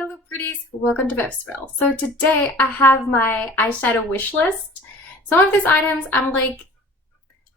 Hello pretties, welcome to Vivsville. So today I have my eyeshadow wish list. Some of these items I'm like,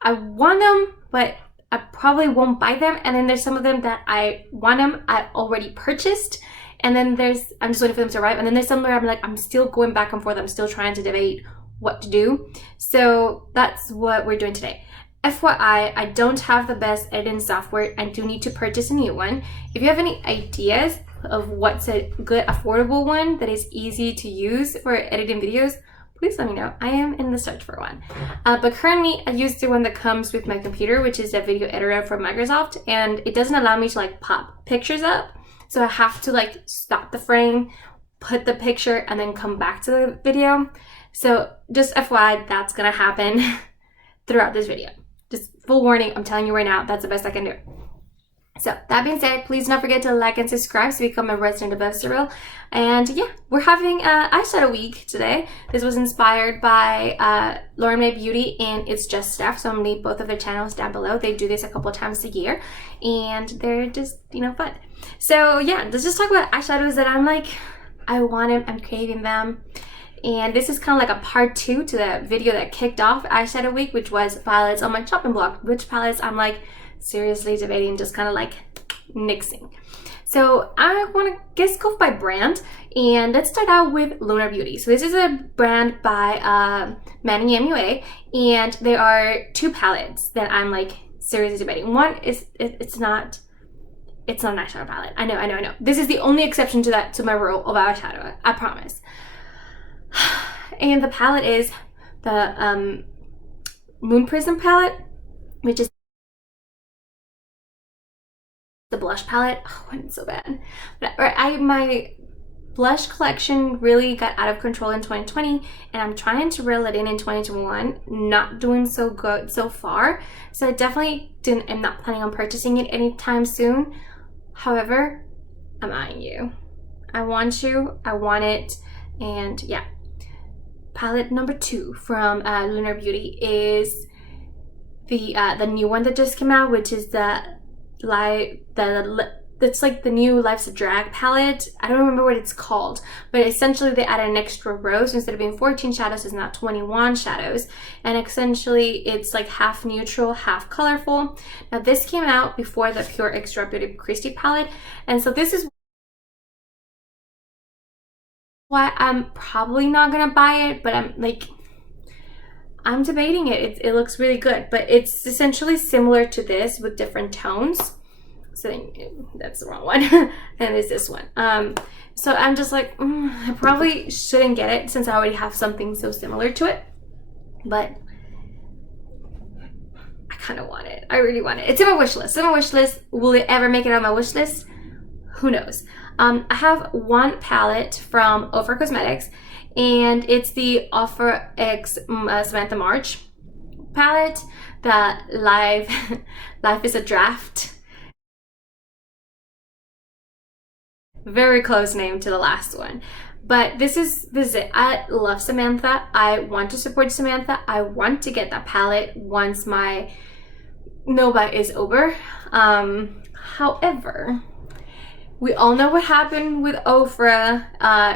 I want them, but I probably won't buy them. And then there's some of them that I want them, I already purchased. And then I'm just waiting for them to arrive. And then there's some where I'm like, I'm still going back and forth. I'm still trying to debate what to do. So that's what we're doing today. FYI, I don't have the best editing software. I do need to purchase a new one. If you have any ideas of what's a good affordable one that is easy to use for editing videos, please let me know. I am in the search for one. But currently I use the one that comes with my computer, which is a video editor from Microsoft, and it doesn't allow me to like pop pictures up. So I have to like stop the frame, put the picture, and then come back to the video. So just FYI, that's gonna happen throughout this video. Just full warning, I'm telling you right now, that's the best I can do. So that being said, please don't forget to like and subscribe to become a resident of Vivsville. And yeah, we're having eyeshadow week today. This was inspired by Lauren May Beauty and It's Just Steph. So I'm gonna leave both of their channels down below. They do this a couple of times a year and they're just, you know, fun. So yeah, let's just talk about eyeshadows that I'm like, I want them, I'm craving them. And this is kind of like a part 2 to the video that kicked off eyeshadow week, which was palettes on my chopping block. Which palettes I'm like seriously debating, just kind of like nixing. So I want to guess go by brand, and let's start out with Lunar Beauty. So this is a brand by Manny MUA, and there are 2 palettes that I'm like seriously debating. One is it's not an eyeshadow palette. I know. This is the only exception to my rule of eyeshadow. I promise. And the palette is the Moon Prism palette, which is the blush palette. Oh, it's so bad. But my blush collection really got out of control in 2020, and I'm trying to reel it in 2021. Not doing so good so far. So I definitely am not planning on purchasing it anytime soon. However, I'm eyeing you. I want you. I want it. And yeah. Palette number 2 from Lunar Beauty is the new one that just came out, which is it's like the new Life's a Drag palette. I don't remember what it's called, but essentially they added an extra row. So instead of being 14 shadows, it's now 21 shadows, and essentially it's like half neutral, half colorful. Now this came out before the Pure Extra Beauty Christie palette, and so this is why I'm probably not gonna buy it, but I'm debating it. It looks really good, but it's essentially similar to this with different tones. So that's the wrong one. And it's this one. So I'm just like, I probably shouldn't get it since I already have something so similar to it, but I kind of want it. I really want it. It's in my wish list. Will it ever make it on my wish list? Who knows? I have one palette from Ofra Cosmetics, and it's the Ofra X Samantha March palette. The Life is a Draft. Very close name to the last one. But this is it. I love Samantha. I want to support Samantha. I want to get that palette once my Nova is over. However, we all know what happened with Ofra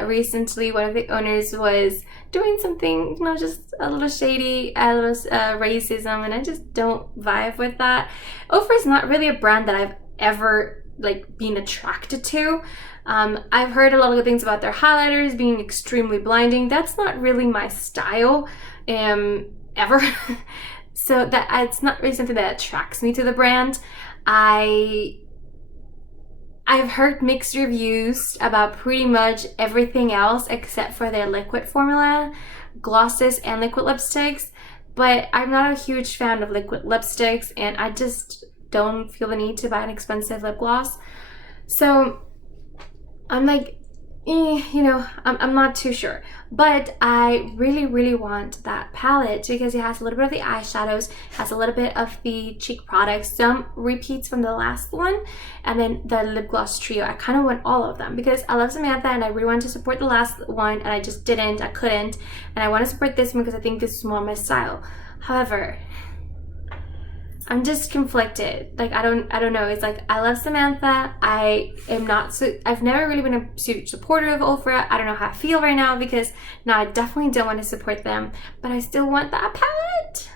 recently. One of the owners was doing something, you know, just a little shady, a little racism, and I just don't vibe with that. Ofra is not really a brand that I've ever like been attracted to. I've heard a lot of good things about their highlighters being extremely blinding. That's not really my style, ever. So that it's not really something that attracts me to the brand. I've heard mixed reviews about pretty much everything else except for their liquid formula, glosses and liquid lipsticks, but I'm not a huge fan of liquid lipsticks, and I just don't feel the need to buy an expensive lip gloss. So I'm like, you know, I'm not too sure, but I really want that palette because it has a little bit of the eyeshadows, has a little bit of the cheek products, some repeats from the last one, and then the lip gloss trio. I kind of want all of them because I love Samantha and I really wanted to support the last one, and I just didn't, I couldn't, and I want to support this one because I think this is more my style. However, I'm just conflicted. Like I don't know. It's like I love Samantha. I've never really been a huge supporter of Ofra. I don't know how I feel right now because now I definitely don't want to support them, but I still want that palette.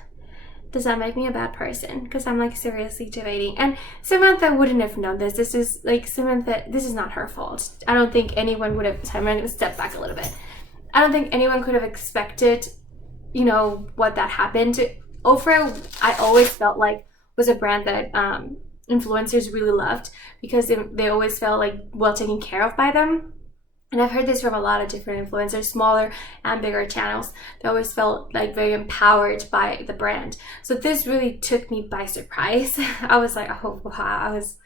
Does that make me a bad person? Because I'm like seriously debating. And Samantha wouldn't have known this. This is like Samantha, this is not her fault. I don't think anyone would have, sorry, I'm gonna step back a little bit. I don't think anyone could have expected, you know, what that happened. Ofra, I always felt like was a brand that influencers really loved because they always felt like well taken care of by them. And I've heard this from a lot of different influencers, smaller and bigger channels. They always felt like very empowered by the brand. So this really took me by surprise. I was like, oh wow, I was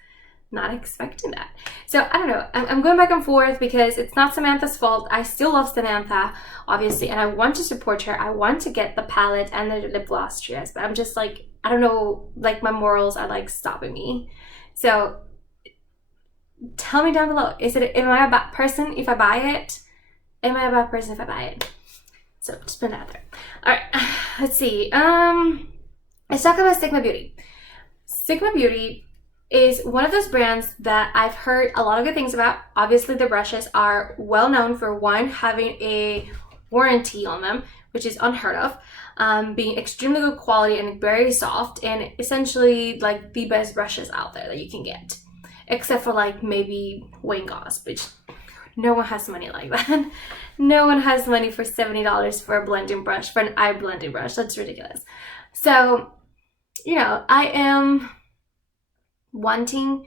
not expecting that. So I don't know, I'm going back and forth because it's not Samantha's fault. I still love Samantha, obviously, and I want to support her. I want to get the palette and the lip gloss yes, but I'm just like, I don't know, like my morals are like stopping me. So tell me down below, am I a bad person if I buy it? Am I a bad person if I buy it? So just put that there. All right, let's see. Let's talk about Sigma Beauty. Sigma Beauty is one of those brands that I've heard a lot of good things about. Obviously, the brushes are well known for one, having a warranty on them, which is unheard of, being extremely good quality and very soft, and essentially like the best brushes out there that you can get. Except for like maybe Wayne Goss, which no one has money like that. No one has money for $70 for a blending brush, for an eye blending brush. That's ridiculous. So, you know, I am wanting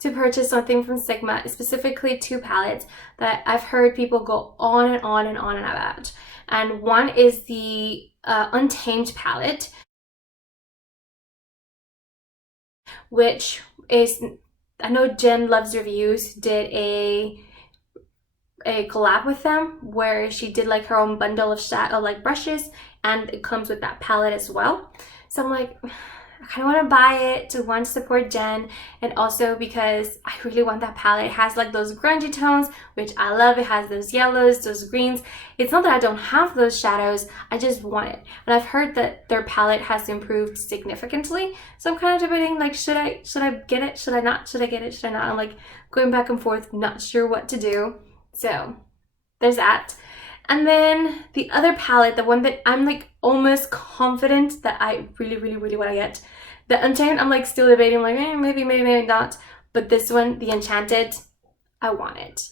to purchase something from Sigma, specifically two palettes that I've heard people go on and on and on and about. And one is the Untamed palette, which is, I know Jen Loves Reviews did a collab with them where she did like her own bundle of like brushes, and it comes with that palette as well. So I'm like, I kind of want to buy it to want to support Jen, and also because I really want that palette. It has like those grungy tones, which I love. It has those yellows, those greens. It's not that I don't have those shadows, I just want it. And I've heard that their palette has improved significantly. So I'm kind of debating like, should I get it? Should I not? Should I get it? Should I not? I'm like going back and forth, not sure what to do. So there's that. And then the other palette, the one that I'm like almost confident that I really want to get, the Untamed, I'm like still debating, like maybe not. But this one, the Enchanted, I want it.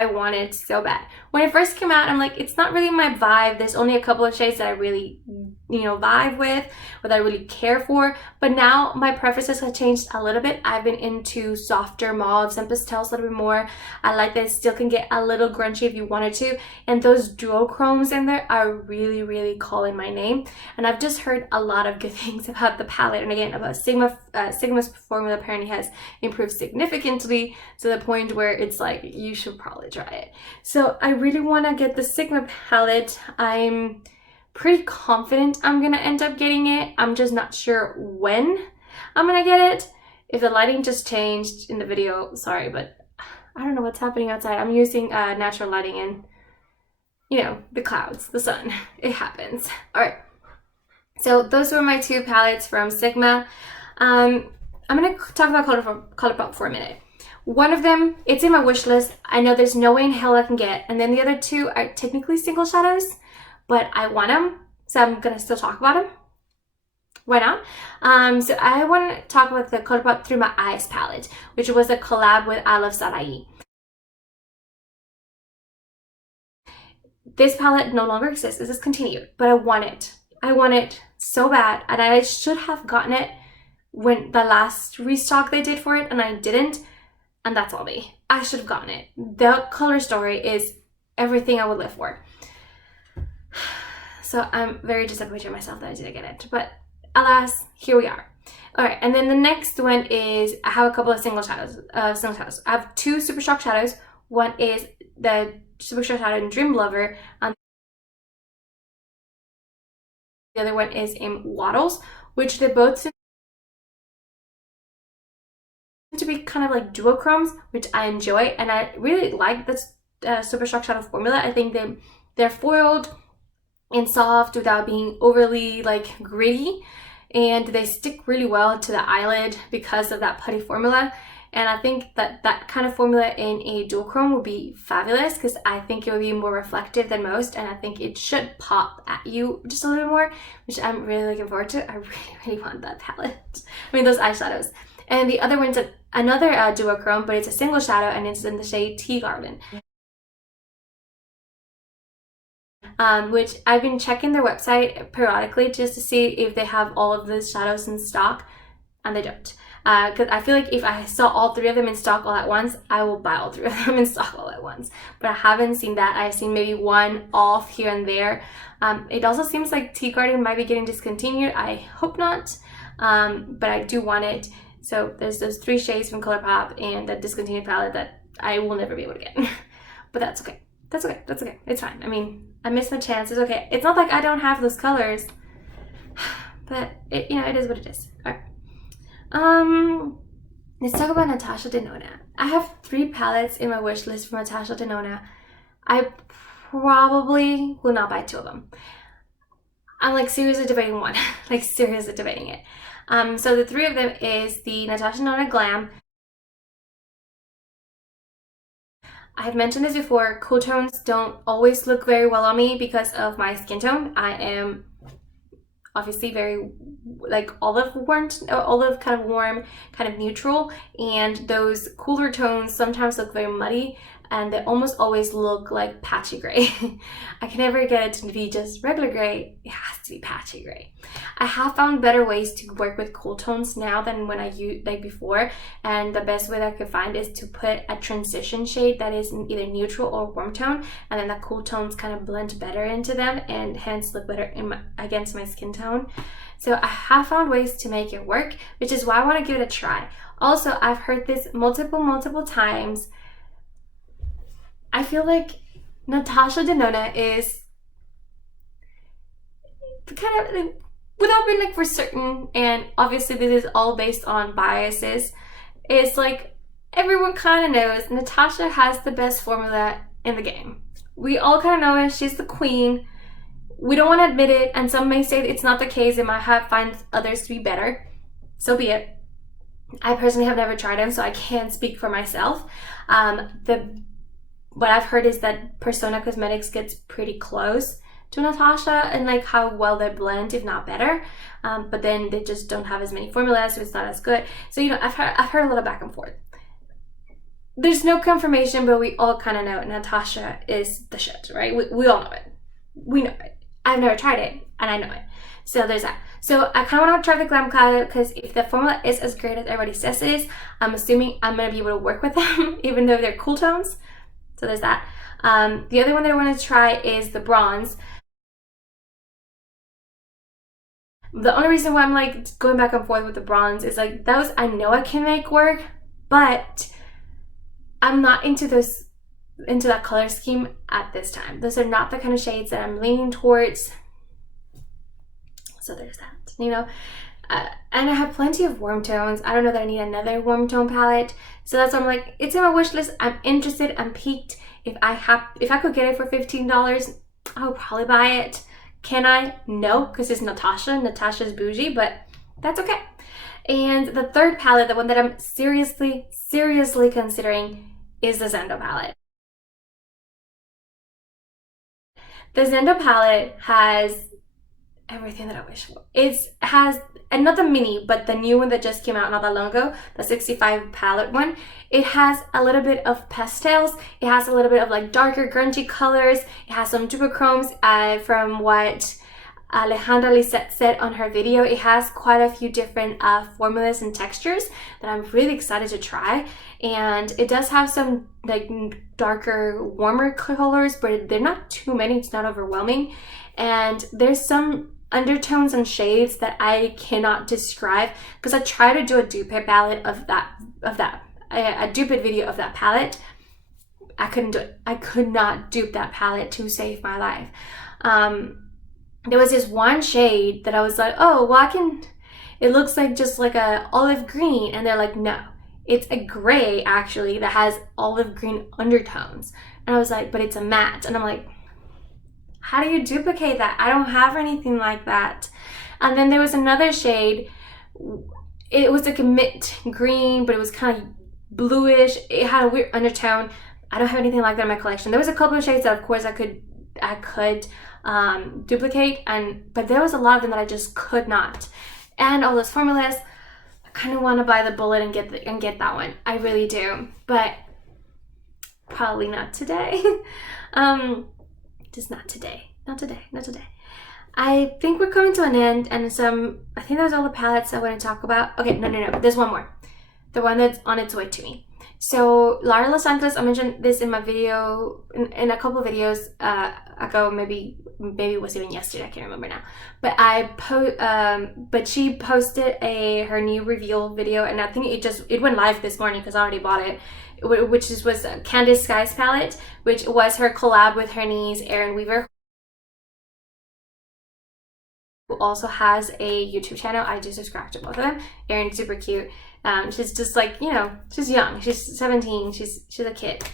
I want it so bad. When it first came out, I'm like, it's not really my vibe. There's only a couple of shades that I really, you know, vibe with or that I really care for. But now my preferences have changed a little bit. I've been into softer mauves and pastels a little bit more. I like that it still can get a little grungy if you wanted to. And those duochromes in there are really calling my name. And I've just heard a lot of good things about the palette. And again, about Sigma's formula apparently has improved significantly to the point where it's like, you should probably try it. So I really want to get the Sigma palette. I'm pretty confident I'm gonna end up getting it. I'm just not sure when I'm gonna get it. If the lighting just changed in the video, sorry, but I don't know what's happening outside. I'm using natural lighting and, you know, the clouds, the sun. It happens. All right. So those were my two palettes from Sigma. I'm gonna talk about ColourPop for a minute. One of them, it's in my wish list. I know there's no way in hell I can get. And then the other two are technically single shadows, but I want them, so I'm gonna still talk about them. Why not? So I want to talk about the ColourPop Through My Eyes palette, which was a collab with I Love Sarai. This palette no longer exists. This is discontinued, but I want it. I want it so bad, and I should have gotten it when the last restock they did for it, and I didn't. And that's all me. I should have gotten it. The color story is everything I would live for. So I'm very disappointed in myself that I didn't get it. But alas, here we are. Alright, and then the next one is, I have a couple of single shadows. I have two Super Shock shadows. One is the Super Shock shadow in Dream Lover, and the other one is in Waddles, which they both to be kind of like duochromes, which I enjoy, and I really like this Super Shock shadow formula. I think they're foiled and soft without being overly like gritty, and they stick really well to the eyelid because of that putty formula. And I think that that kind of formula in a duochrome would be fabulous because I think it would be more reflective than most, and I think it should pop at you just a little more, which I'm really looking forward to. I really, really want that palette. I mean, those eyeshadows. And the other one's another duochrome, but it's a single shadow, and it's in the shade Tea Garden. Which I've been checking their website periodically just to see if they have all of the shadows in stock, and they don't. Because I feel like if I saw all three of them in stock all at once, I will buy all three of them in stock all at once. But I haven't seen that. I've seen maybe one off here and there. It also seems like Tea Garden might be getting discontinued. I hope not, but I do want it. So there's those 3 shades from ColourPop and the discontinued palette that I will never be able to get. But that's okay. That's okay. That's okay. It's fine. I mean, I missed my chance. It's okay. It's not like I don't have those colors, but it, you know, it is what it is. All right. Let's talk about Natasha Denona. I have 3 palettes in my wish list from Natasha Denona. I probably will not buy 2 of them. I'm like seriously debating one, like seriously debating it. So the 3 of them is the Natasha Denona Glam. I've mentioned this before, cool tones don't always look very well on me because of my skin tone. I am obviously very like olive kind of warm, kind of neutral, and those cooler tones sometimes look very muddy, and they almost always look like patchy gray. I can never get it to be just regular gray. It has to be patchy gray. I have found better ways to work with cool tones now than when I used like before, and the best way that I could find is to put a transition shade that is either neutral or warm tone, and then the cool tones kind of blend better into them and hence look better against my skin tone. So I have found ways to make it work, which is why I want to give it a try. Also, I've heard this multiple times. I feel like Natasha Denona is kind of, without being like for certain, and obviously this is all based on biases, it's like everyone kind of knows Natasha has the best formula in the game. We all kind of know it. She's the queen. We don't want to admit it, and some may say it's not the case. It might find others to be better. So be it. I personally have never tried them, so I can't speak for myself. What I've heard is that Persona Cosmetics gets pretty close to Natasha and like how well they blend, if not better. But then they just don't have as many formulas, so it's not as good. So, you know, I've heard a little back and forth. There's no confirmation, but we all kind of know Natasha is the shit, right? We all know it. We know it. I've never tried it, and I know it. So there's that. So I kind of want to try the Glam palette because if the formula is as great as everybody says it is, I'm assuming I'm going to be able to work with them, even though they're cool tones. So there's that. The other one that I want to try is the bronze. The only reason why I'm like going back and forth with the bronze is like those I know I can make work, but I'm not into that color scheme at this time. Those are not the kind of shades that I'm leaning towards. So there's that, you know. And I have plenty of warm tones. I don't know that I need another warm tone palette. So that's why I'm like, it's in my wish list. I'm interested. I'm piqued. If I could get it for $15, I would probably buy it. Can I? No, because it's Natasha. Natasha's bougie, but that's okay. And the third palette, the one that I'm seriously considering, is the Zendo palette. The Zendo palette has everything that I wish for. It has, and not the mini, but the new one that just came out not that long ago, the 65 palette one. It has a little bit of pastels. It has a little bit of like darker grungy colors. It has some duochromes from what Alejandra Lisette said on her video. It has quite a few different formulas and textures that I'm really excited to try. And it does have some like darker, warmer colors, but they're not too many. It's not overwhelming. And there's some undertones and shades that I cannot describe because I tried to do a dupe palette a dupe video of that palette. I couldn't do it. I could not dupe that palette to save my life. There was this one shade that I was like, oh, well, it looks like just like a olive green, and they're like, no, it's a gray actually that has olive green undertones. And I was like, but it's a matte, and I'm like, how do you duplicate that? I don't have anything like that. And then there was another shade. It was like a mint green, but it was kind of bluish. It had a weird undertone. I don't have anything like that in my collection. There was a couple of shades that of course I could duplicate, but there was a lot of them that I just could not. And all those formulas, I kind of want to buy the bullet and get that one. I really do, but probably not today. Just not today. Not today. I think we're coming to an end, and I think that's all the palettes I want to talk about. Okay, no. There's one more. The one that's on its way to me. So Lara Los Angeles, I mentioned this in my video, in a couple of videos ago, maybe it was even yesterday, I can't remember now. But she posted her new reveal video, and I think it went live this morning because I already bought it, which was Candice Sky's palette, which was her collab with her niece Erin Weaver, who also has a YouTube channel. I do subscribe to both of them. Erin's super cute. She's just like, she's young. She's 17. She's a kid.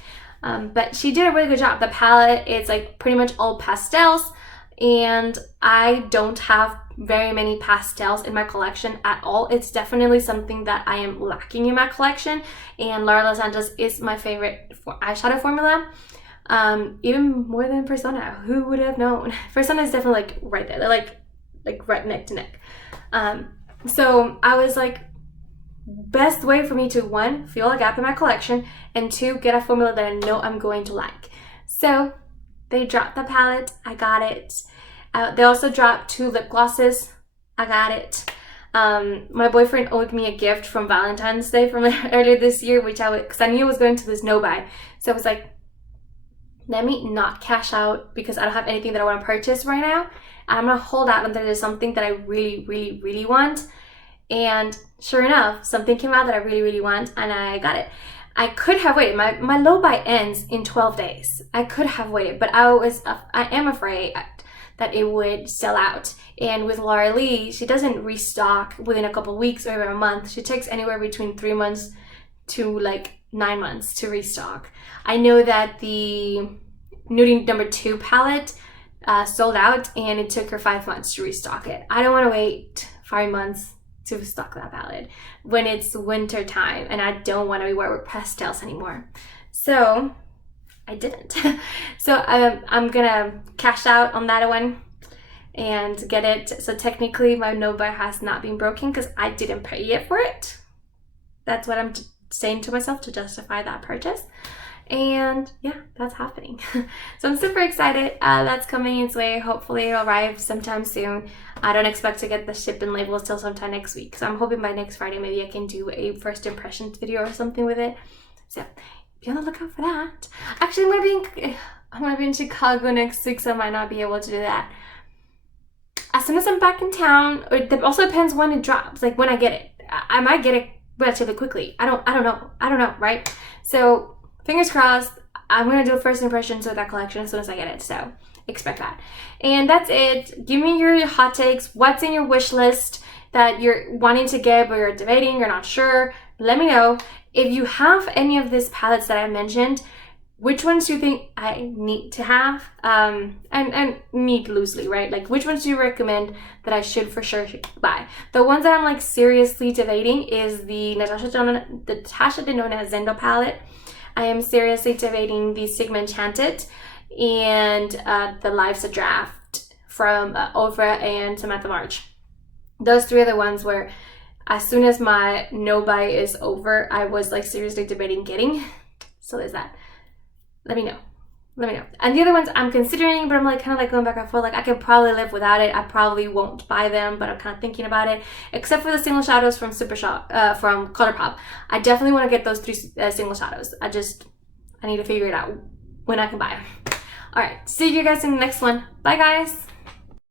But she did a really good job. The palette is like pretty much all pastels, and I don't have very many pastels in my collection at all. It's definitely something that I am lacking in my collection, and Lara Los Angeles is my favorite eyeshadow formula. Even more than Persona. Who would have known? Persona is definitely like right there. They're like right neck to neck. So I was like, best way for me to, one, fill a gap in my collection, and two, get a formula that I know I'm going to like. So they dropped the palette. I got it. They also dropped 2 lip glosses. I got it. My boyfriend owed me a gift from Valentine's Day from earlier this year, because I knew I was going to this no-buy. So I was like, let me not cash out because I don't have anything that I want to purchase right now. And I'm going to hold out until there's something that I really, really, really want. And sure enough, something came out that I really, really want, and I got it. I could have waited. My low buy ends in 12 days. I could have waited, but I am afraid that it would sell out. And with Laura Lee, she doesn't restock within a couple weeks or even a month. She takes anywhere between 3 months to like 9 months to restock. I know that the Nudie number 2 palette sold out, and it took her 5 months to restock it. I don't want to wait 5 months to stock that palette when it's winter time and I don't want to be wearing pastels anymore. So I didn't. So I'm gonna cash out on that one and get it. So technically my no-buy has not been broken because I didn't pay it for it. That's what I'm saying to myself to justify that purchase. And yeah, that's happening. So I'm super excited. That's coming its way. Hopefully it'll arrive sometime soon. I don't expect to get the shipping labels till sometime next week. So I'm hoping by next Friday maybe I can do a first impressions video or something with it. So be on the lookout for that. Actually, I'm gonna be in Chicago next week, so I might not be able to do that. As soon as I'm back in town, it also depends when it drops, like when I get it. I might get it relatively quickly. I don't know, right? So fingers crossed. I'm gonna do a first impressions with that collection as soon as I get it, so expect that. And that's it. Give me your hot takes. What's in your wish list that you're wanting to get but you're debating, you're not sure? Let me know. If you have any of these palettes that I mentioned, which ones do you think I need to have? And need loosely, right? Like, which ones do you recommend that I should for sure buy? The ones that I'm like seriously debating is the Natasha Denona Zendo palette. I am seriously debating the Sigma Enchanted and the Life's a Draft from Ofra and Samantha March. Those 3 are the ones where as soon as my no-buy is over, I was like seriously debating getting. So there's that. Let me know. And the other ones I'm considering, but I'm like kind of like going back and forth. Like I can probably live without it. I probably won't buy them, but I'm kind of thinking about it. Except for the single shadows from from ColourPop. I definitely want to get those 3 single shadows. I need to figure it out when I can buy them. All right, see you guys in the next one. Bye guys.